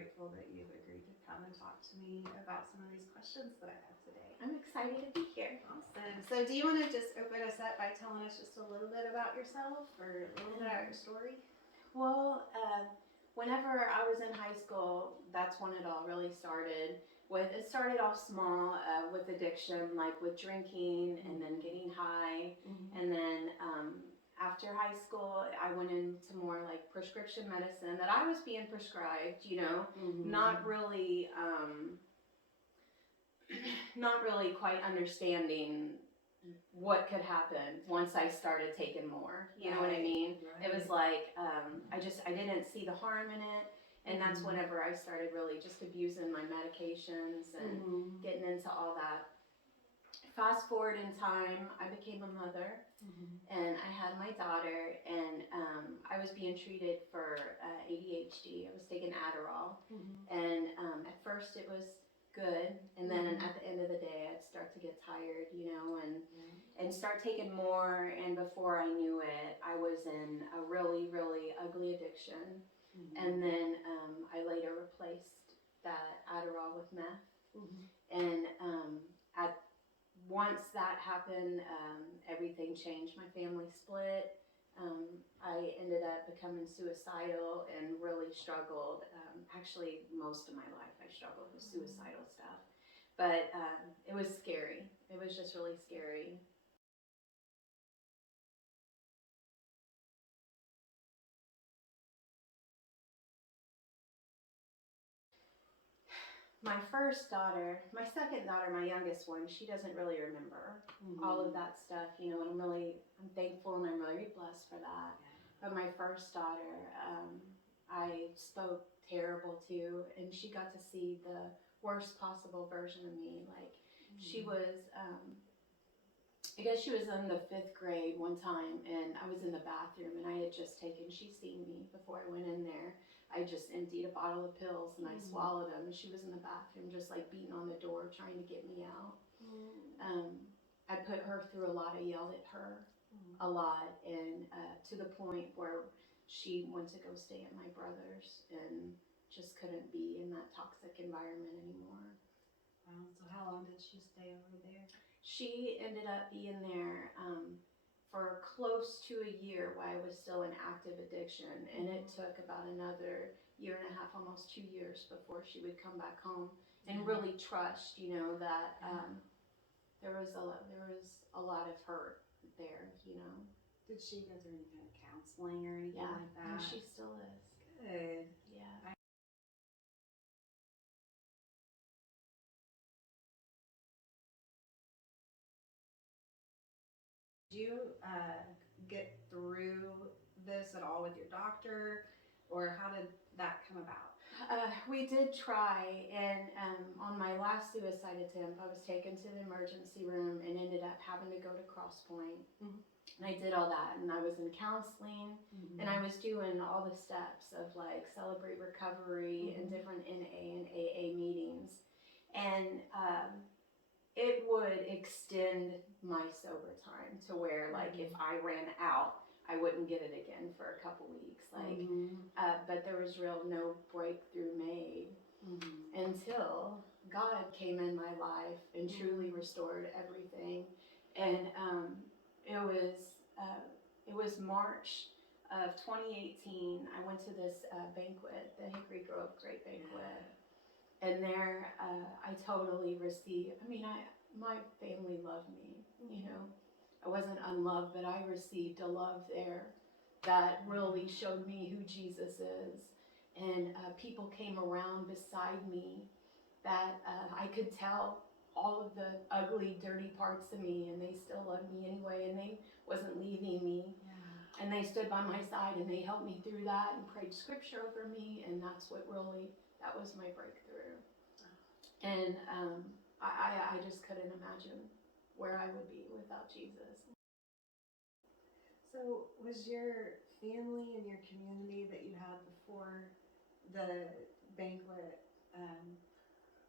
grateful that you've agreed to come and talk to me about some of these questions that I have today. I'm excited to be here. Awesome. So do you want to just open us up by telling us just a little bit about yourself or a little bit about your story? Well, whenever I was in high school, that's when it all really started. It started off small with addiction, like with drinking and then getting high. And then after high school, I went into more like prescription medicine that I was being prescribed, not really, not really quite understanding what could happen once I started taking more. You know what I mean? Right. It was like I didn't see the harm in it. And that's whenever I started really just abusing my medications and getting into all that. Fast forward in time, I became a mother and I had my daughter, and I was being treated for ADHD. I was taking Adderall. And at first it was good, and then at the end of the day I'd start to get tired, and start taking more, and before I knew it, I was in a really, really ugly addiction. And then I later replaced that Adderall with meth. And once that happened, everything changed. My family split. I ended up becoming suicidal and really struggled. Actually, most of my life I struggled with suicidal stuff. But it was scary. It was just really scary. My first daughter, my second daughter, my youngest one, she doesn't really remember all of that stuff, and I'm thankful and I'm really blessed for that. But my first daughter, I spoke terrible to, and she got to see the worst possible version of me. Like, she was, I guess she was in the 5th grade one time, and I was in the bathroom, and I had just she'd seen me before I went in there. I just emptied a bottle of pills and I swallowed them. She was in the bathroom just like beating on the door trying to get me out. I put her through a lot. I yelled at her a lot, and to the point where she went to go stay at my brother's and just couldn't be in that toxic environment anymore. So how long did she stay over there? She ended up being there for close to a year while I was still in active addiction, and it took about another year and a half, almost 2 years, before she would come back home and really trust, that there was a lot of hurt there. Did she go through any kind of counseling or anything like that? Yeah, she still is. Good. Yeah. Did you get through this at all with your doctor, or how did that come about? We did try, and on my last suicide attempt, I was taken to the emergency room and ended up having to go to Cross Point. And I did all that, and I was in counseling, and I was doing all the steps of like Celebrate Recovery and different NA and AA meetings. And it would extend my sober time to where, like, if I ran out, I wouldn't get it again for a couple weeks. Like, but there was no breakthrough made until God came in my life and truly restored everything. And it was March of 2018. I went to this banquet, the Hickory Grove Great Banquet. And there, I totally received, my family loved me, I wasn't unloved, but I received a love there that really showed me who Jesus is. And people came around beside me that I could tell all of the ugly, dirty parts of me, and they still loved me anyway, and they wasn't leaving me. And they stood by my side, and they helped me through that and prayed scripture over me, and that was my breakthrough. And I just couldn't imagine where I would be without Jesus. So was your family and your community that you had before the banquet,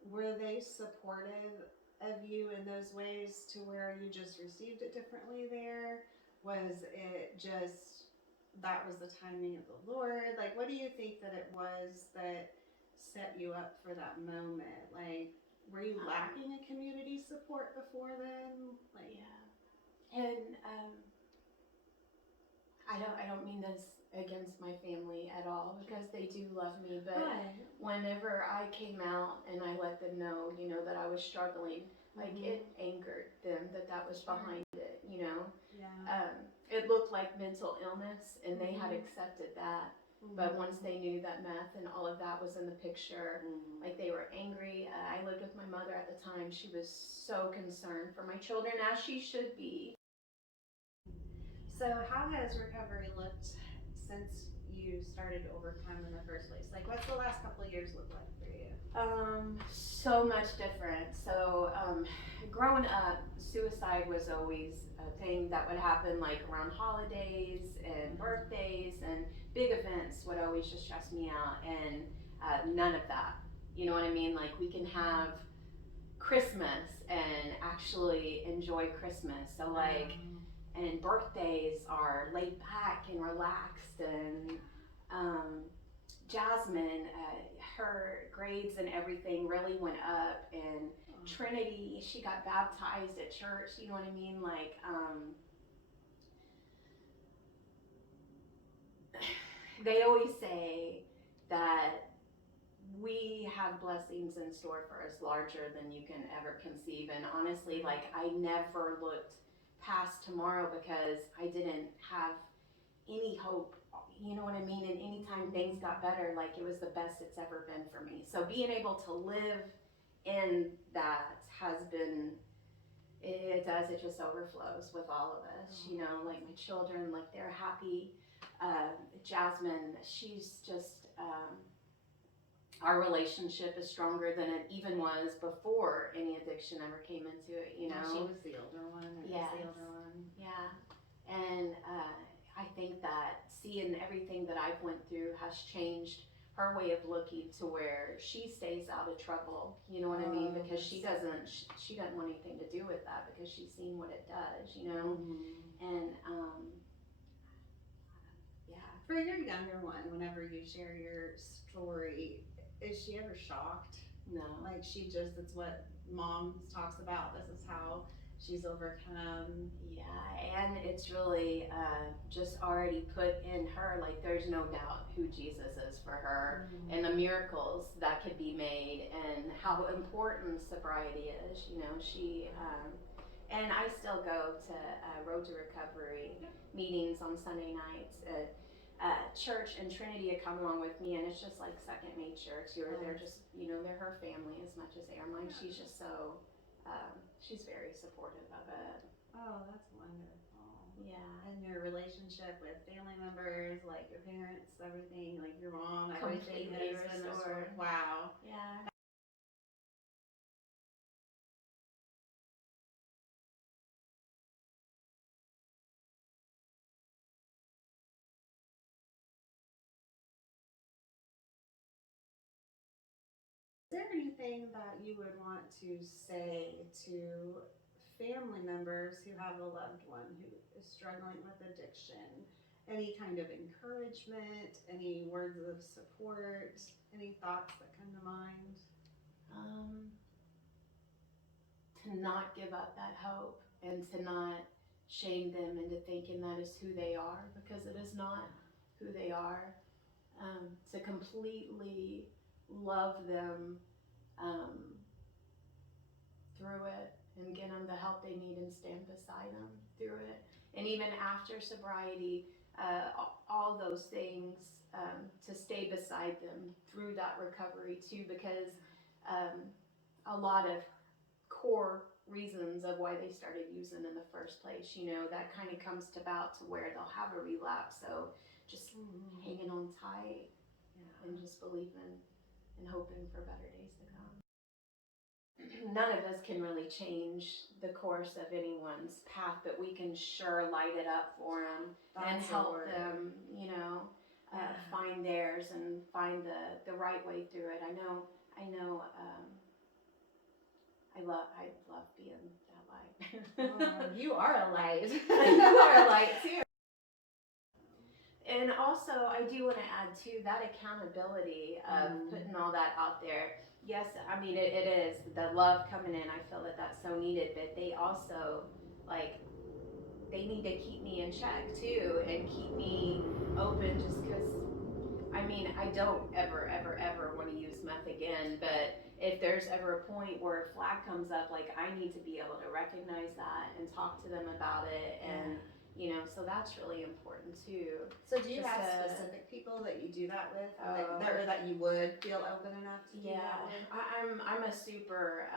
were they supportive of you in those ways to where you just received it differently there? Was it just that was the timing of the Lord? Like, what do you think that it was that set you up for that moment? Like, were you lacking a community support before then? Like, yeah. And I don't mean this against my family at all, because they do love me, but right. whenever I came out and I let them know, you know, that I was struggling, like it angered them that was behind it, you know. Yeah. It looked like mental illness, and they had accepted that. But once they knew that meth and all of that was in the picture, like they were angry. I lived with my mother at the time. She was so concerned for my children, as she should be. So how has recovery looked since you started to overcome in the first place? Like, what's the last couple of years look like for you? So much different. So, growing up, suicide was always a thing that would happen, like around holidays and birthdays, and big events would always just stress me out, and none of that. You know what I mean? Like, we can have Christmas and actually enjoy Christmas. So, like, and birthdays are laid back and relaxed, and Jasmine, her grades and everything really went up, and Trinity, she got baptized at church, you know what I mean? Like, they always say that we have blessings in store for us larger than you can ever conceive. And honestly, like, I never looked past tomorrow because I didn't have any hope, you know what I mean? And anytime things got better, like, it was the best it's ever been for me. So being able to live in that has been, it just overflows with all of us, you know, like my children, like, they're happy. Jasmine, she's just, our relationship is stronger than it even was before any addiction ever came into it, you know? She was the older one. Yes. The older one. Yeah. And I think that seeing everything that I've went through has changed her way of looking to where she stays out of trouble, you know what I mean? Because she doesn't want anything to do with that, because she's seen what it does, you know? And yeah. For your younger one, whenever you share your story, is she ever shocked? No. Like, it's what mom talks about. This is how she's overcome. Yeah, and it's really just already put in her, like, there's no doubt who Jesus is for her, and the miracles that could be made, and how important sobriety is, you know. She, and I still go to Road to Recovery meetings on Sunday nights. Church and Trinity had come along with me, and it's just like second nature. They're just, you know, they're her family as much as they are mine. She's just so, she's very supportive of it. Oh, that's wonderful. Yeah. And your relationship with family members, like your parents, everything, like your mom, everything Completely has been restored. Wow. Yeah. Is there anything that you would want to say to family members who have a loved one who is struggling with addiction? Any kind of encouragement, any words of support, any thoughts that come to mind? To not give up that hope, and to not shame them into thinking that is who they are, because it is not who they are. To completely love them through it, and get them the help they need, and stand beside them through it. And even after sobriety, all those things, to stay beside them through that recovery too, because a lot of core reasons of why they started using in the first place, you know, that kind of comes about to where they'll have a relapse. So just hanging on tight, and just believing and hoping for better days to come. None of us can really change the course of anyone's path, but we can sure light it up for them and help them, you know, find theirs and find the right way through it. I know. I love being that light. Oh, you are a light. You are a light too. And also, I do want to add too, that accountability of putting putting all that out there. Yes, I mean, it is the love coming in. I feel that that's so needed, but they also, like, they need to keep me in check too and keep me open, just because I mean, I don't ever want to use meth again, but if there's ever a point where a flag comes up, like, I need to be able to recognize that and talk to them about it. And so that's really important too. So do you Just have to- specific people that you do that with, Oh. or that you would feel open enough to do Yeah, that with? I'm a super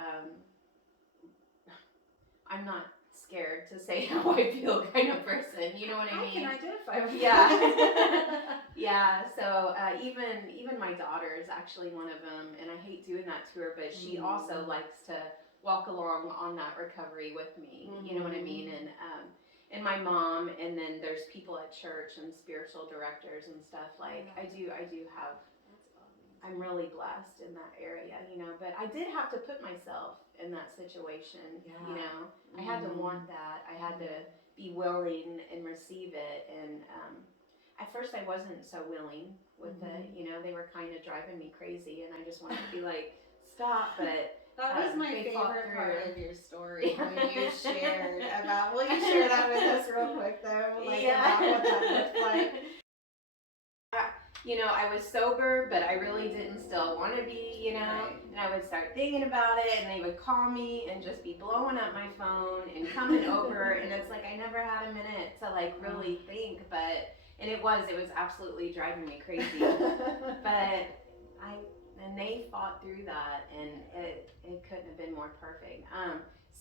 I'm not scared to say how I feel kind of person. You know what I mean? I can identify with Yeah. that. Yeah, so even my daughter is actually one of them, and I hate doing that to her, but she also likes to walk along on that recovery with me. You know what I mean? And my mom, and then there's people at church and spiritual directors and stuff. Like, I do have. I'm really blessed in that area, but I did have to put myself in that situation. I had to want that. I had to be willing and receive it. And at first I wasn't so willing with it. They were kind of driving me crazy, and I just wanted to be like, stop. But that was my they fought favorite through. part of your story when you shared about. Will you share that with us real quick though? Like about what that looked like. I was sober, but I really didn't still want to be, Right. and I would start thinking about it, and they would call me and just be blowing up my phone and coming over, and it's like I never had a minute to like really think, and it was absolutely driving me crazy, but they fought through that, and it couldn't have been more perfect.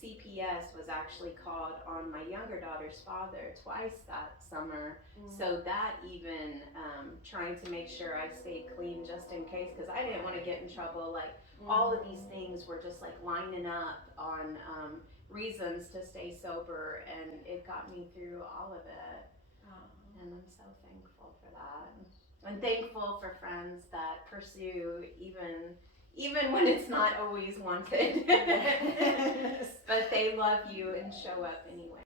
CPS was actually called on my younger daughter's father twice that summer. So that even trying to make sure I stayed clean just in case, because I didn't want to get in trouble. Like all of these things were just like lining up on reasons to stay sober, and it got me through all of it. And I'm so thankful for that. I'm thankful for friends that pursue even when it's not always wanted. But they love you and show up anyway.